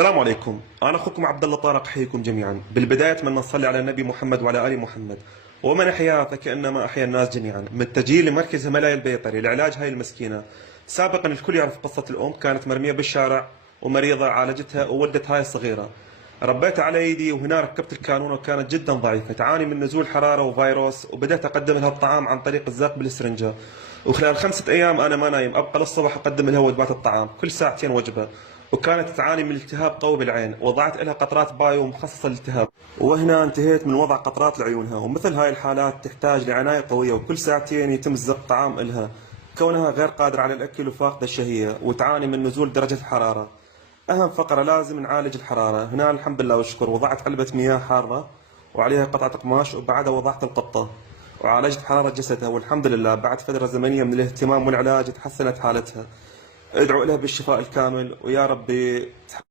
السلام عليكم، أنا أخوكم عبد الله طارق، أحييكم جميعا. بالبداية أتمنى نصلي على النبي محمد وعلى آل محمد. ومن أحيا فكأنما أحيا الناس جميعا. متجهين لمركز هملايا البيطري لعلاج هاي المسكينة. سابقا الكل يعرف قصة الأم، كانت مرمية بالشارع ومريضة، عالجتها وولدت هاي الصغيرة. ربيتها على يدي، وهنا ركبت الكانون وكانت جدا ضعيفة، تعاني من نزول حرارة وفيروس، وبدأت أقدم لها الطعام عن طريق الزق بالسرنجة. وخلال 5 أيام أنا ما نايم، أبقى للصبح أقدم لها وجبات الطعام كل ساعتين وجبة. وكانت تعاني من التهاب قوي بالعين، وضعت لها قطرات بايو مخصصة للالتهاب. وهنا انتهيت من وضع قطرات لعيونها. ومثل هاي الحالات تحتاج لعناية قوية، وكل ساعتين يتم زق طعام لها، كونها غير قادرة على الأكل وفاقدة الشهية، وتعاني من نزول درجة الحرارة. أهم فقرة لازم نعالج الحرارة. هنا الحمد لله والشكر وضعت علبة مياه حارة وعليها قطعة قماش، وبعدها وضعت القطة وعالجت حرارة جسدها، والحمد لله بعد فترة زمنية من الاهتمام والعلاج تحسنت حالتها. ادعوا لها بالشفاء الكامل، ويا ربي